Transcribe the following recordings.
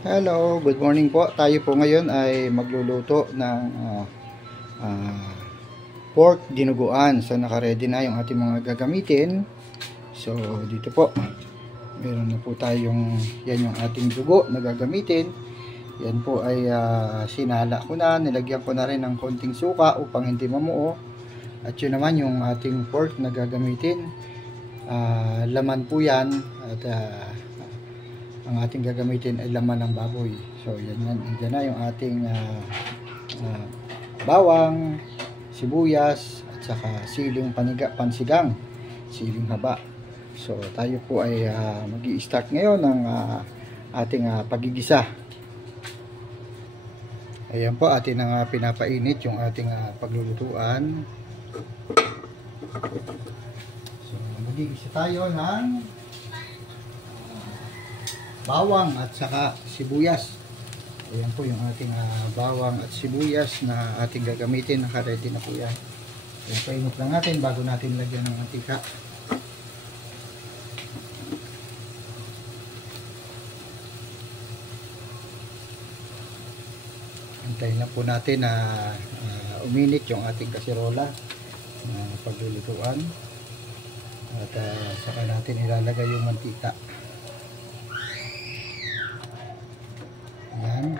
Hello, good morning po. Tayo po ngayon ay magluluto ng pork dinuguan. So naka-ready na yung ating mga gagamitin. So dito po, meron na po tayong, yan yung ating dugo na gagamitin. Yan po ay sinala ko na, nilagyan ko na rin ng konting suka upang hindi mamuo. At yun naman yung ating pork na gagamitin. Laman po yan at ang ating gagamitin ay laman ng baboy. So yan, yan na yung ating bawang, sibuyas at saka siling pansigang, siling haba. So tayo po ay magi-start ngayon ng ating pagigisa. Ayan po, atin na pinapainit yung ating paglulutuan. So magigisa tayo ng bawang at saka sibuyas. Ayan po yung ating bawang at sibuyas na ating gagamitin. Naka-ready na po yan. Ayan, painit lang natin bago natin lagyan ng mantika. Antayin lang po natin na uminit yung ating kasirola na paglulutuan. At saka natin ilalagay yung mantika. Ayan.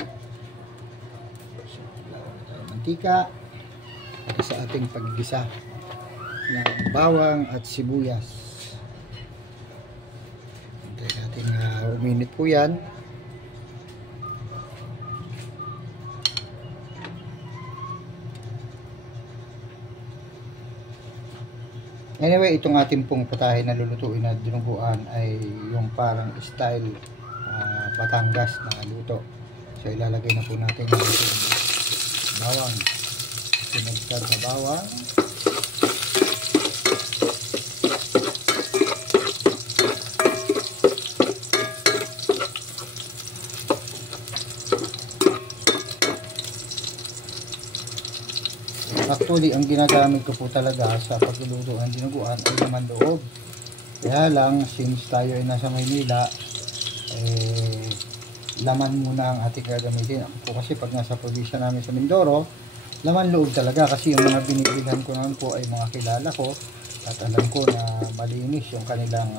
So, mantika para sa ating paggisa ng bawang at sibuyas. Hintayin natin uminit po yan. Anyway, itong ating pong putahe na lulutuin na dinuguan ay yung parang style Batangas na luto. So ilalagay na po natin yung bawang. Sinagtad na bawang. Actually, ang ginagamit ko po talaga sa pagluluto ng dinuguan ay laman loob. Kaya lang, since tayo ay nasa Maynila, laman muna ang ating gagamitin. Ako po kasi pag nasa probinsya namin sa Mindoro, laman loob talaga kasi yung mga binibilhan ko naman po ay mga kilala ko at alam ko na malinis yung kanilang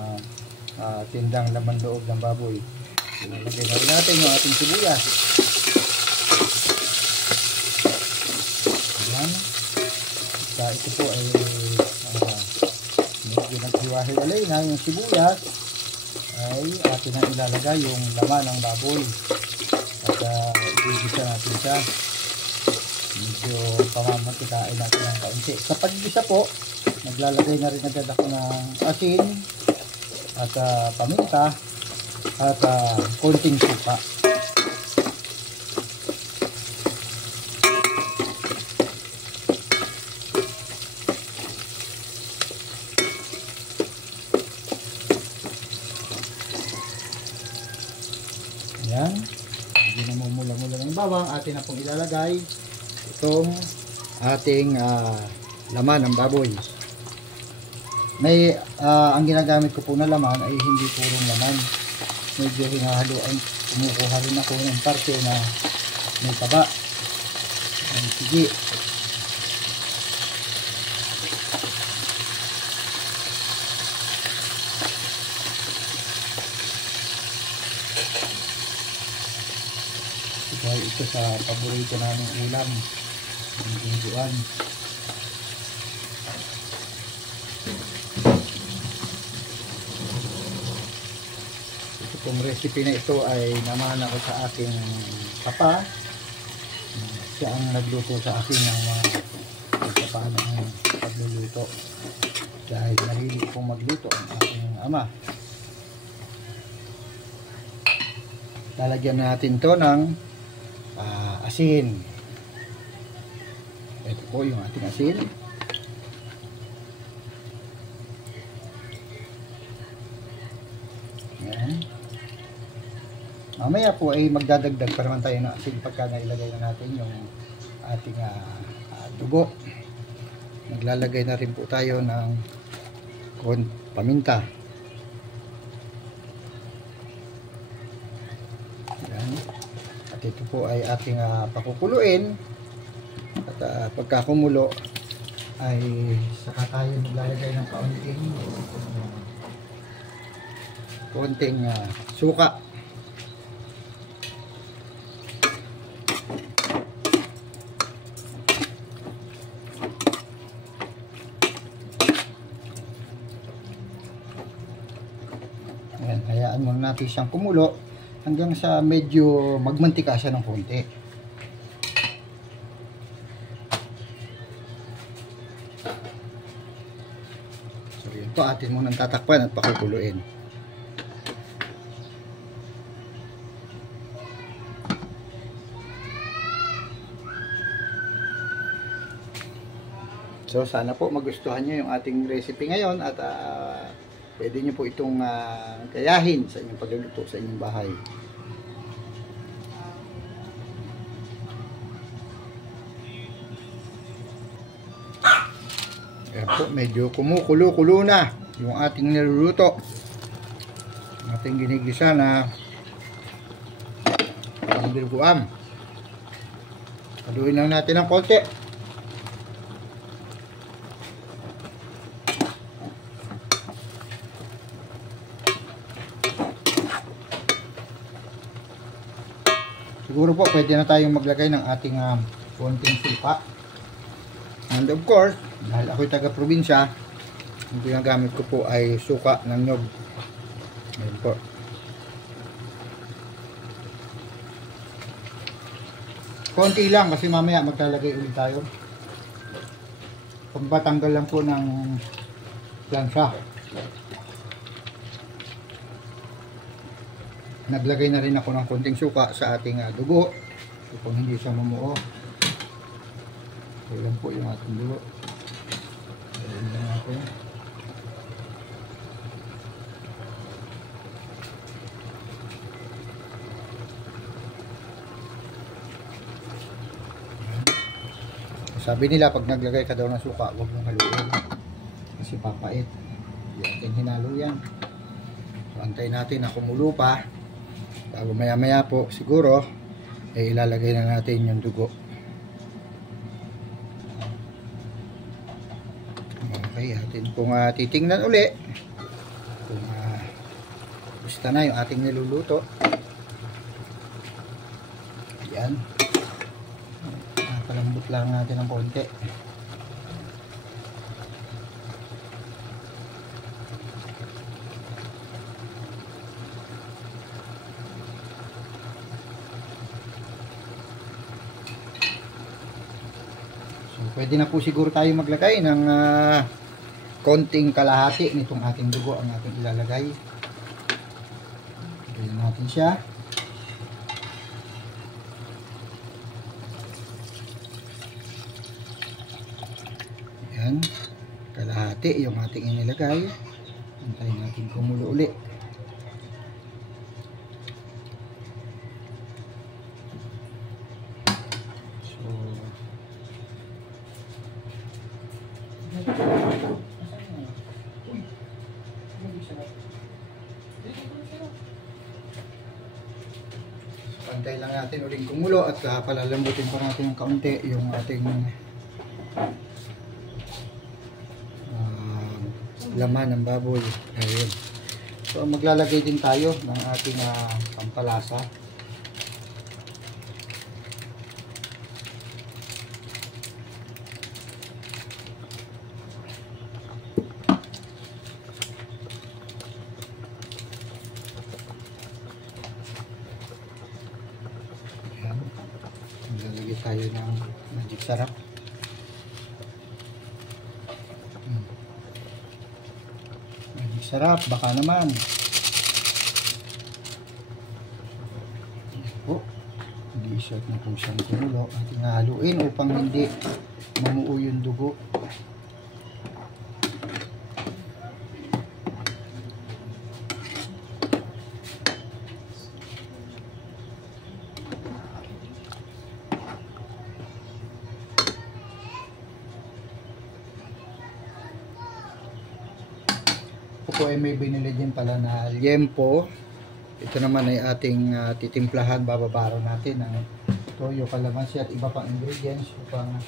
tindang laman loob ng baboy. Ilalagay na rin natin yung ating sibuyas. Ayan. Ito po ay medyo naghiwa-hiwalay na yung sibuyas, ay atin ang ilalagay yung laman ng baboy at igisa natin siya. Medyo pamamantikain natin ng kaunti. Sa paggisa po, naglalagay na rin agad ako ng asin at paminta at konting suka. Ayan, hindi na mumula-mula ng bawang, atin na pong ilalagay itong ating laman ng baboy. May ang ginagamit ko po na laman ay hindi purong laman. Medyo hinahaluan, kumukuha rin ako ng parte na may taba. Sige. Dahil ito sa paborito naming ulam, ang dinuguan. Ito pong recipe na ito ay naman ako sa aking papa. Siya ang nagluto sa akin ng mga paano ang pagluluto. Dahil mahilig pong magluto ang aking ama. Lalagyan natin to ng asin. Ito po yung ating asin. Ayan. Mamaya po ay magdadagdag pa naman tayo ng asin pagka nailagay na natin yung ating dugo. Maglalagay na rin po tayo ng paminta. Ayan. At ito po ay ating pakukuluin. At pagkakumulo ay saka tayo maglalagay ng konting suka. Ayan, hayaan muna natin siyang kumulo hanggang sa medyo magmantika siya ng konti. So yun po, atin munang tatakpan at pakukuluin. So sana po magustuhan nyo yung ating recipe ngayon at pwede nyo po itong gayahin sa inyong pagluluto sa inyong bahay. Ayan po, medyo kumukulo-kulo na yung ating niluluto. Ating ginigisa na pangbilguan. Haluin lang natin ng konti. Siguro po pwede na tayong maglagay ng ating konting suka. And of course, dahil ako'y taga-probinsya, ang ginagamit ko po ay suka ng nyog. Ayan po. Konti lang kasi mamaya maglalagay ulit tayo. Pagbatanggal lang po ng plansa. Naglagay na rin ako ng konting suka sa ating dugo. So, kung hindi siya mamuo. So, yan po yung ating dugo. Ayan lang natin. Sabi nila pag naglagay ka daw ng suka, huwag mong haluin. Kasi papait. Hindi natin hinalo yan. So, antayin natin na kumulo pa. Bago maya maya po siguro ilalagay na natin yung dugo. Okay, atin pong titingnan uli kung gusto na yung ating niluluto. Yan, palambot lang natin ng konti. Pwede na po siguro tayo maglagay ng konting kalahati nitong ating dugo ang ating ilalagay. Lagyan natin siya. Ayan. Kalahati yung ating inilagay. Antayin natin kumulo ulit. Pantay lang natin uling kumulo at palalambutin pa natin yung kaunti yung ating laman ng baboy. Ayun. So maglalagay din tayo ng ating pampalasa. Maglalagay tayo ng magic sarap. Magic sarap, baka naman. Ayan po. Mag-i-short na po siyang kumulo. Ating haluin upang hindi mamuo yung dugo. Ito ay may binili din pala na liempo. Ito ito naman ay ating titimplahan, bababaro natin ng toyo, kalamansi at iba pang ingredients upang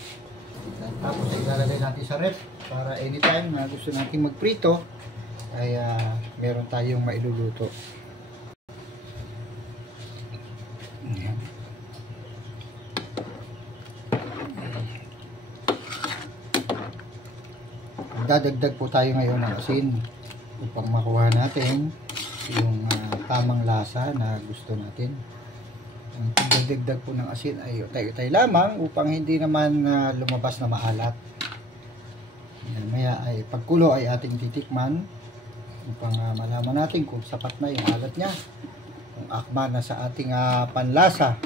tapos ilalagay natin sa ref para anytime na gusto natin magprito ay meron tayong mailuluto. Ayan. Dadagdag po tayo ngayon ng asin upang makuha natin yung tamang lasa na gusto natin. Ang pagdagdag po ng asin ay utay-utay lamang upang hindi naman lumabas na maalat. Yan, maya ay pagkulo ay ating titikman upang malaman natin kung sapat na yung alat niya, kung akma na sa ating panlasa.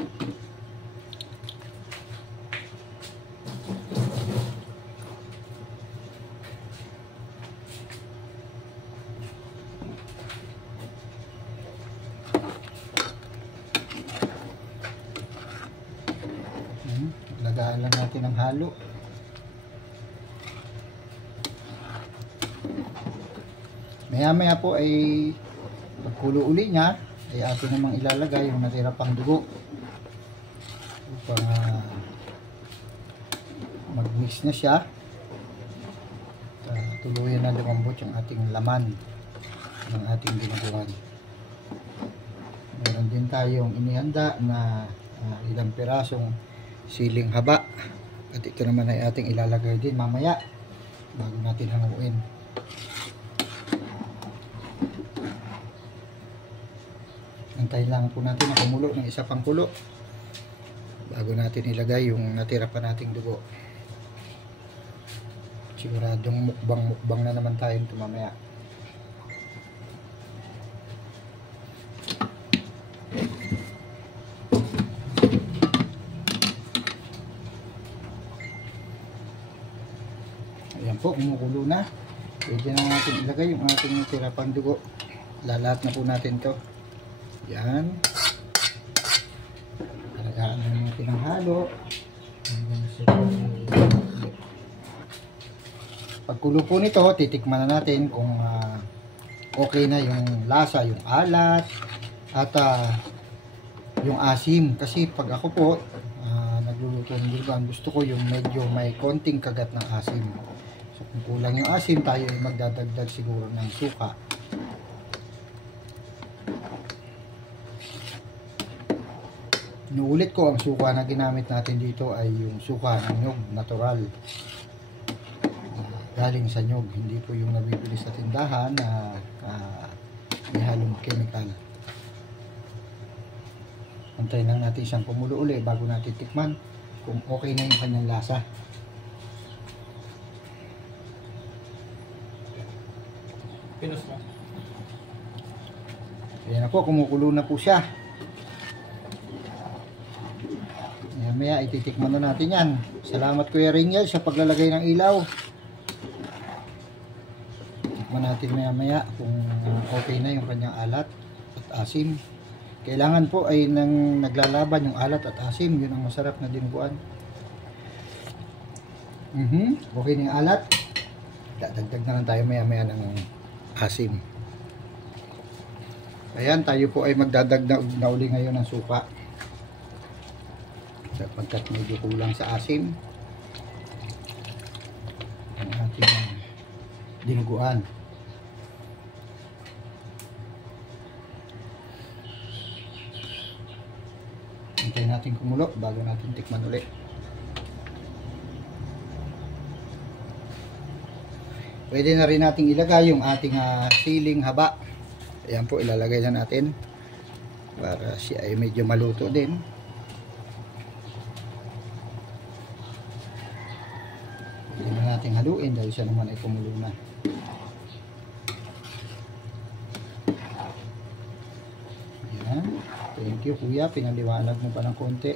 Lagaan lang natin ang halo. Maya-maya po ay pagkulo uli niya ay atin namang ilalagay yung natira pang dugo upang mag-mix na siya. Tuluyan na lumambot yung ating laman ng ating dinuguan. Meron din tayong inihanda na ilang pirasong siling haba at ito naman ay ating ilalagay din mamaya bago natin hanguin. Antayin lang po natin na kumulo ng isa pang kulo bago natin ilagay yung natira pa nating dugo. Siguradong mukbang na naman tayo ito mamaya. Ayan po, kumukulo na. Pwede na natin ilagay yung ating natira pang dugo. Lalat na po natin to. Yan. Alagaan na natin ang halo. Pagkulo po nito, titikman na natin kung okay na yung lasa, yung alat at yung asim. Kasi pag ako po nagluluto ng dinuguan, gusto ko yung medyo may konting kagat ng asim. So kung kulang yung asim, tayo ay magdadagdag siguro ng suka. Inuulit ko, ang suka na ginamit natin dito ay yung suka ng nyug, natural. Galing sa nyug, hindi po yung nabibili sa tindahan na may halong chemical. Antayin lang natin siyang kumulo uli bago natin tikman kung okay na yung kanyang lasa. Pinos mo. Ayan na po, kumukulo na po siya. Maya ititikman na natin yan. Salamat Kuya Ringel sa paglalagay ng ilaw. Tikman natin maya kung okay na yung kanyang alat at asim. Kailangan po ay nang naglalaban yung alat at asim. Yun ang masarap na dinuguan. Okay na yung alat. Dadagdag na lang tayo maya ng asim. Ayan, tayo po ay magdadagdag na uli ngayon ng suka. Sapagkat medyo kulang sa asim ang ating dinuguan. Hintayin natin kumulo bago natin tikman ulit. Pwede na rin natin ilagay yung ating siling haba. Ayan po, ilalagay na natin para siya ay medyo maluto din. Nating haluin dahil siya naman ay kumulo na. Ayan. Thank you kuya, pinaliwanag mo pa ng konti.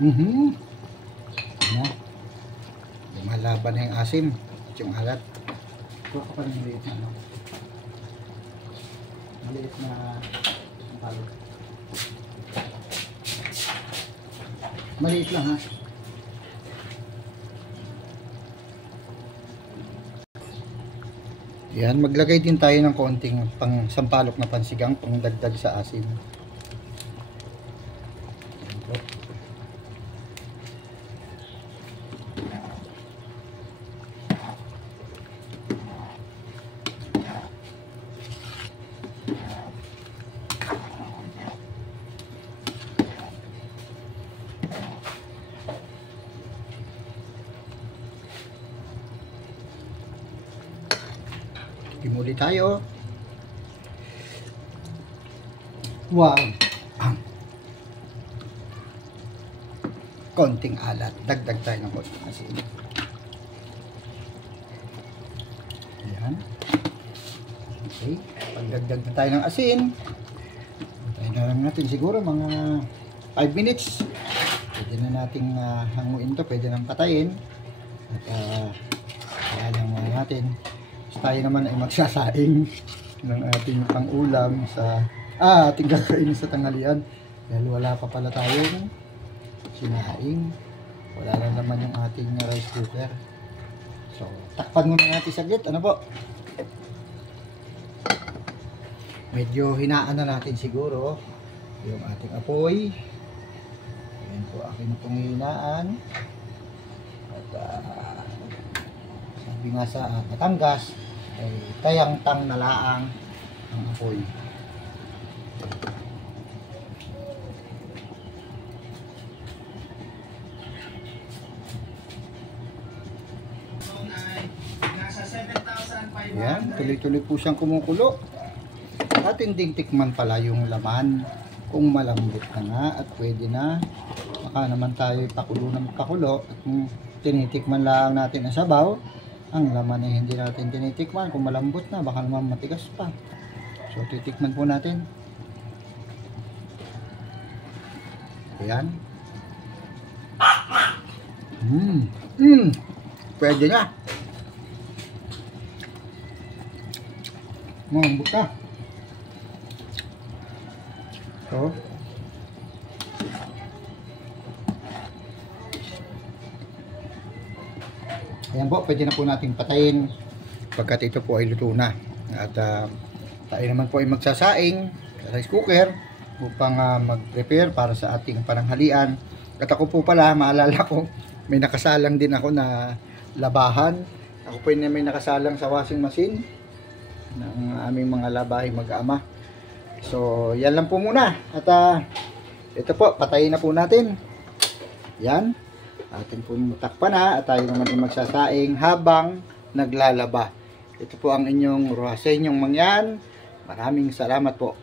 Ayan. Lumalaban na yung asim at yung alat. Ito ka pa rin maliit na maliit na Sampalok. Maliit lang ha. Yan, maglagay din tayo ng konting pang sampalok na pansigang pang dagdag sa asin. Yan po. Muli tayo. Wow. Konting alat. Dagdag tayo ng konting asin. Ayan. Okay. Pagdagdag na tayo ng asin, tayo na lang natin siguro mga 5 minutes. Pwede na nating hanguin to. Pwede nang patayin. At kaya lang natin. Tayo naman ay magsasaing ng ating pang-ulam sa ating gagawin sa tanghalian dahil wala pa pala tayong sinaing, wala lang naman yung ating rice cooker. So takpan muna natin saglit. Ano po, medyo hinaan na natin siguro yung ating apoy. Ayan po, akin na pong hinaan. At sabi nga sa Batangas ay tayang-tang na laang ang apoy. Ayan, tuloy-tuloy po siyang kumukulo. Atin ding tikman pala yung laman kung malambot na nga at pwede na. Baka naman tayo pakulo ng pakulo at kung tinitikman lang natin ang sabaw, ang laman ay hindi natin tinitikman. Kung malambot na, baka naman matigas pa. So, titikman po natin. Ayan. Pwede na. Malambot na. So, ayan po, pwede na po natin patayin pagkat ito po ay luto na. At tayo naman po ay magsasaing sa rice cooker upang mag-prepare para sa ating pananghalian. At ako po pala, maalala ko, may nakasalang din ako na labahan. Ako po ay may nakasalang sa washing machine ng aming mga labahay mag-ama. So, yan lang po muna. At ito po, patayin na po natin. Yan. Atin po takpan na at tayo naman ay magsasaing habang naglalaba. Ito po ang inyong Rojaseñong Mangyan. Maraming salamat po.